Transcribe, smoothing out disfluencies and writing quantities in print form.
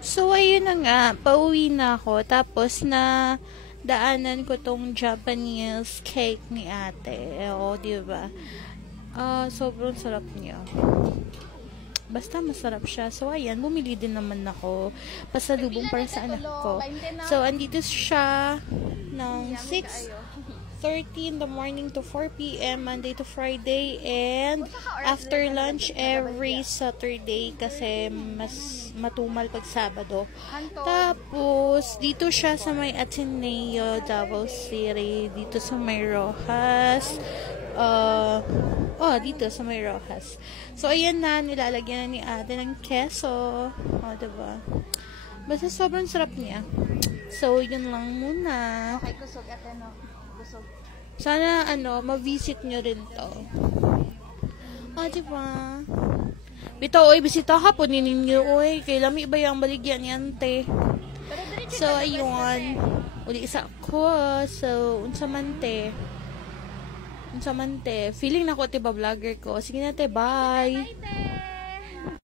So, ayun na nga, pauwi na ako. Tapos, na daanan ko tong Japanese cake ni ate. O, diba? Sobrang sarap niya. Basta masarap siya. So, ayan, bumili din naman ako. Pasalubong para sa anak ko. So, andito siya ng 6:30 in the morning to 4 p.m. Monday to Friday, and after lunch every Saturday kasi mas matumal pag Sabado. Tapos dito siya sa may Ateneo, Davao City, dito sa may Rojas. Dito sa may Rojas. So ayan na, nilalagyan na ni ate ng keso. Diba? Basta sobrang sarap niya. So yun lang muna. Okay, kusog ate no. Kusog. Sana ma-visit nyo rin to. Diba? Bitaw, oy, bisita ka po ninyo, oy. Kay lami ba yung baligyan ni ante? So, ayun. Uli isa ako. So, unsa man te. Feeling na ko, te, ba vlogger ko. Sige na, te, bye.